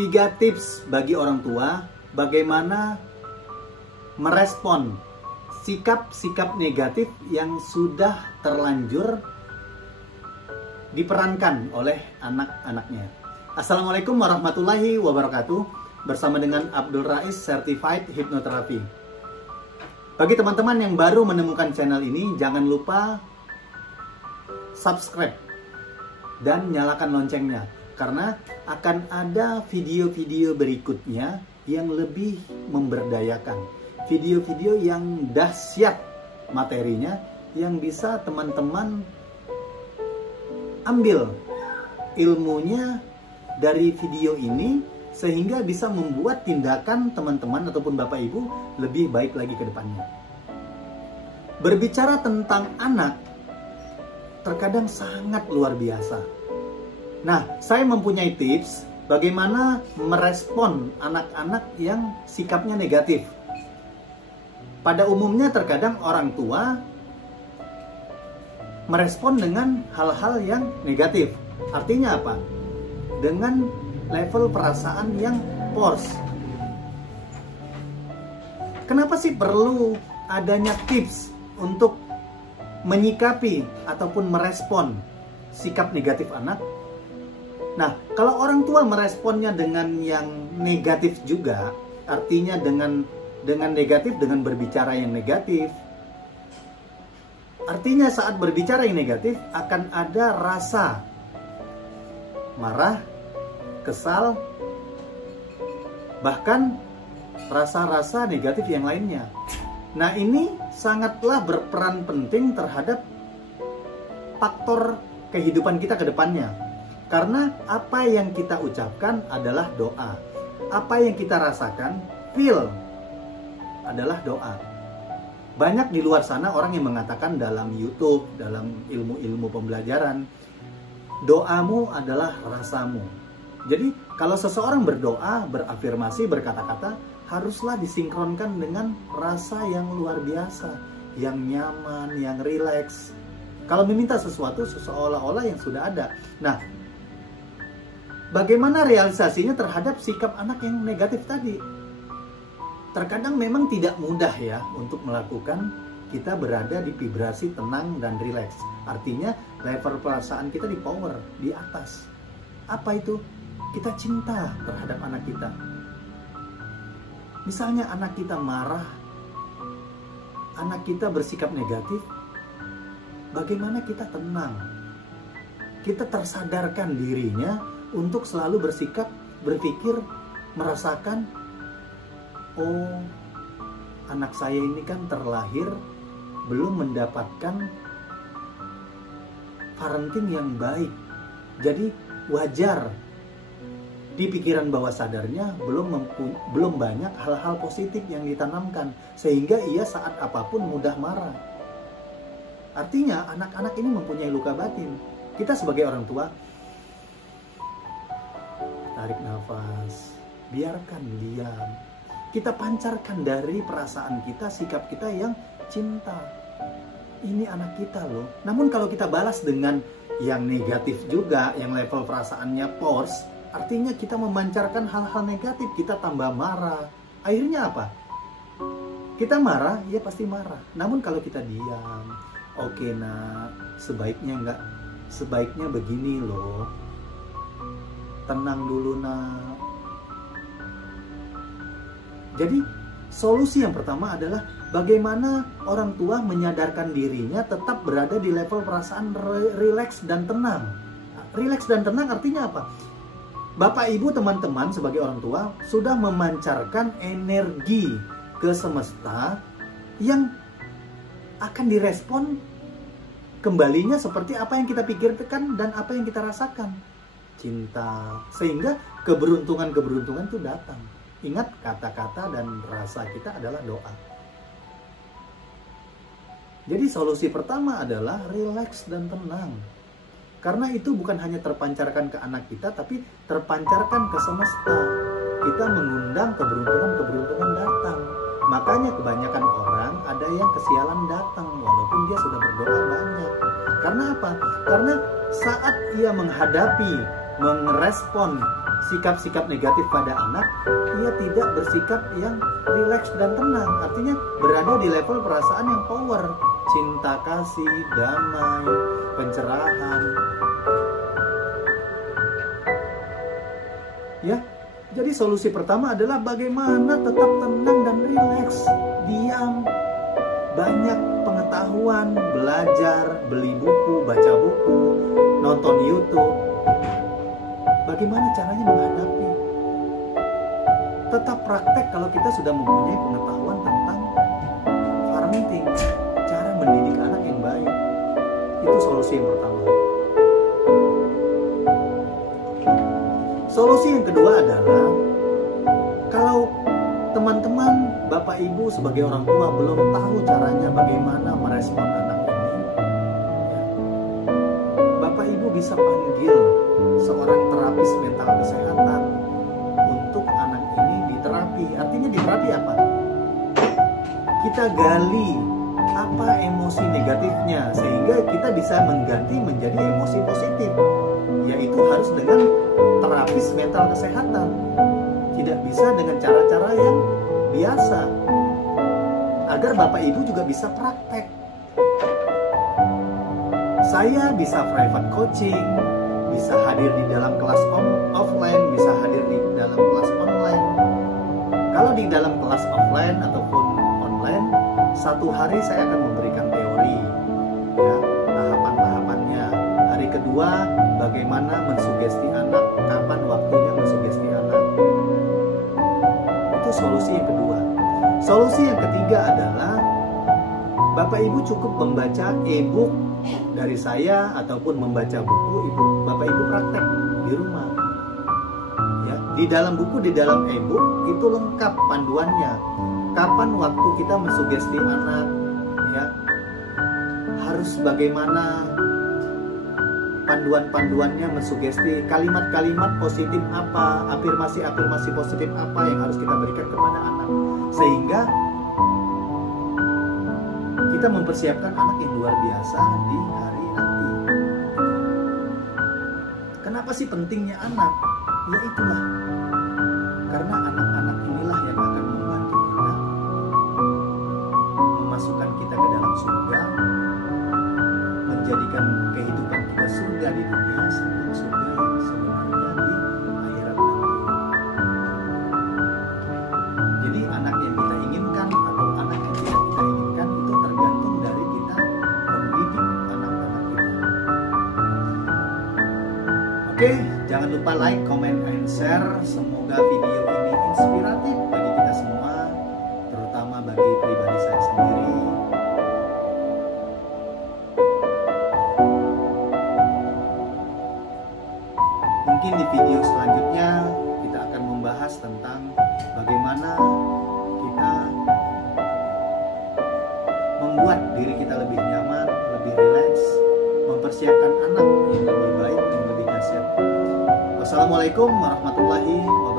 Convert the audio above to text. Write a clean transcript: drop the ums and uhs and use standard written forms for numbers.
3 tips bagi orang tua bagaimana merespon sikap-sikap negatif yang sudah terlanjur diperankan oleh anak-anaknya. Assalamualaikum warahmatullahi wabarakatuh. Bersama dengan Abdul Rais Certified Hypnotherapy. Bagi teman-teman yang baru menemukan channel ini, jangan lupa subscribe dan nyalakan loncengnya, karena akan ada video-video berikutnya yang lebih memberdayakan, video-video yang dahsyat materinya, yang bisa teman-teman ambil ilmunya dari video ini, sehingga bisa membuat tindakan teman-teman ataupun Bapak Ibu lebih baik lagi ke depannya. Berbicara tentang anak terkadang sangat luar biasa. Nah, saya mempunyai tips bagaimana merespon anak-anak yang sikapnya negatif. Pada umumnya terkadang orang tua merespon dengan hal-hal yang negatif. Artinya apa? Dengan level perasaan yang force. Kenapa sih perlu adanya tips untuk menyikapi ataupun merespon sikap negatif anak? Nah, kalau orang tua meresponnya dengan yang negatif juga, artinya dengan negatif, dengan berbicara yang negatif, artinya saat berbicara yang negatif akan ada rasa marah, kesal, bahkan rasa-rasa negatif yang lainnya. Nah, ini sangatlah berperan penting terhadap faktor kehidupan kita ke depannya. Karena apa yang kita ucapkan adalah doa. Apa yang kita rasakan, feel, adalah doa. Banyak di luar sana orang yang mengatakan dalam YouTube, dalam ilmu-ilmu pembelajaran, doamu adalah rasamu. Jadi kalau seseorang berdoa, berafirmasi, berkata-kata, haruslah disinkronkan dengan rasa yang luar biasa, yang nyaman, yang rileks. Kalau meminta sesuatu seolah-olah yang sudah ada. Nah, bagaimana realisasinya terhadap sikap anak yang negatif tadi? Terkadang memang tidak mudah ya untuk melakukan kita berada di vibrasi tenang dan rileks. Artinya level perasaan kita di power, di atas. Apa itu? Kita cinta terhadap anak kita. Misalnya anak kita marah, anak kita bersikap negatif, bagaimana kita tenang? Kita tersadarkan dirinya untuk selalu bersikap, berpikir, merasakan, oh, anak saya ini kan terlahir belum mendapatkan parenting yang baik. Jadi wajar di pikiran bawah sadarnya belum banyak hal-hal positif yang ditanamkan, sehingga ia saat apapun mudah marah. Artinya anak-anak ini mempunyai luka batin. Kita sebagai orang tua, tarik nafas, biarkan diam. Kita pancarkan dari perasaan kita, sikap kita yang cinta. Ini anak kita loh. Namun kalau kita balas dengan yang negatif juga, yang level perasaannya force, artinya kita memancarkan hal-hal negatif, kita tambah marah. Akhirnya apa? Kita marah, ya pasti marah. Namun kalau kita diam, oke nak, sebaiknya begini loh. Tenang dulu nak. Jadi solusi yang pertama adalah bagaimana orang tua menyadarkan dirinya tetap berada di level perasaan rileks dan tenang. Rileks dan tenang artinya apa? Bapak, Ibu, teman-teman sebagai orang tua sudah memancarkan energi ke semesta yang akan direspon kembalinya seperti apa yang kita pikirkan dan apa yang kita rasakan. Cinta. Sehingga keberuntungan-keberuntungan itu datang. Ingat, kata-kata dan rasa kita adalah doa. Jadi solusi pertama adalah rileks dan tenang. Karena itu bukan hanya terpancarkan ke anak kita, tapi terpancarkan ke semesta. Kita mengundang keberuntungan-keberuntungan datang. Makanya kebanyakan orang ada yang kesialan datang walaupun dia sudah berdoa banyak. Karena apa? Karena saat ia menghadapi, merespon sikap-sikap negatif pada anak, ia tidak bersikap yang rileks dan tenang. Artinya berada di level perasaan yang power, cinta kasih, damai, pencerahan. Ya, jadi solusi pertama adalah bagaimana tetap tenang dan rileks, diam, banyak pengetahuan, belajar, beli buku, baca buku, nonton YouTube. Bagaimana caranya menghadapi? Tetap praktek kalau kita sudah mempunyai pengetahuan tentang parenting, cara mendidik anak yang baik. Itu solusi yang pertama. Solusi yang kedua adalah kalau teman-teman, Bapak Ibu sebagai orang tua belum tahu caranya bagaimana merespon anak ini, Bapak Ibu bisa panggil seorang terapis mental kesehatan untuk anak ini diterapi. Artinya diterapi apa? Kita gali apa emosi negatifnya sehingga kita bisa mengganti menjadi emosi positif, yaitu harus dengan terapis mental kesehatan. Tidak bisa dengan cara-cara yang biasa, agar Bapak Ibu juga bisa praktek. Saya bisa private coaching, bisa hadir di dalam kelas offline, bisa hadir di dalam kelas online. Kalau di dalam kelas offline ataupun online, satu hari saya akan memberikan teori, ya, tahapan-tahapannya. Hari kedua, bagaimana mensugesti anak, kapan waktunya mensugesti anak. Itu solusi yang kedua. Solusi yang ketiga adalah Bapak Ibu cukup membaca e-book dari saya ataupun membaca buku Bapak Ibu praktek di rumah. Ya, di dalam buku, di dalam e-book itu lengkap panduannya. Kapan waktu kita mensugesti anak, ya, harus bagaimana panduan-panduannya mensugesti, kalimat-kalimat positif apa, afirmasi-afirmasi positif apa yang harus kita berikan kepada anak, sehingga kita mempersiapkan anak yang luar biasa di hari nanti. Kenapa sih pentingnya anak? Ya itulah, karena anak-anak inilah yang akan membantu kita memasukkan kita ke dalam surga, menjadikan kehidupan kita surga di dunia sampai surga yang sebenarnya di akhirat nanti. Jadi anak yang kita inginkan atau anak yang tidak kita inginkan itu tergantung dari kita mendidik anak-anak kita. Oke, jangan lupa like, comment, and share. Semoga video ini inspiratif bagi kita semua, terutama bagi pribadi saya sendiri. Mungkin di video selanjutnya kita akan membahas tentang bagaimana kita membuat diri kita lebih nyaman, lebih rileks, mempersiapkan anak yang lebih baik, yang lebih dahsyat. Wassalamualaikum warahmatullahi wabarakatuh.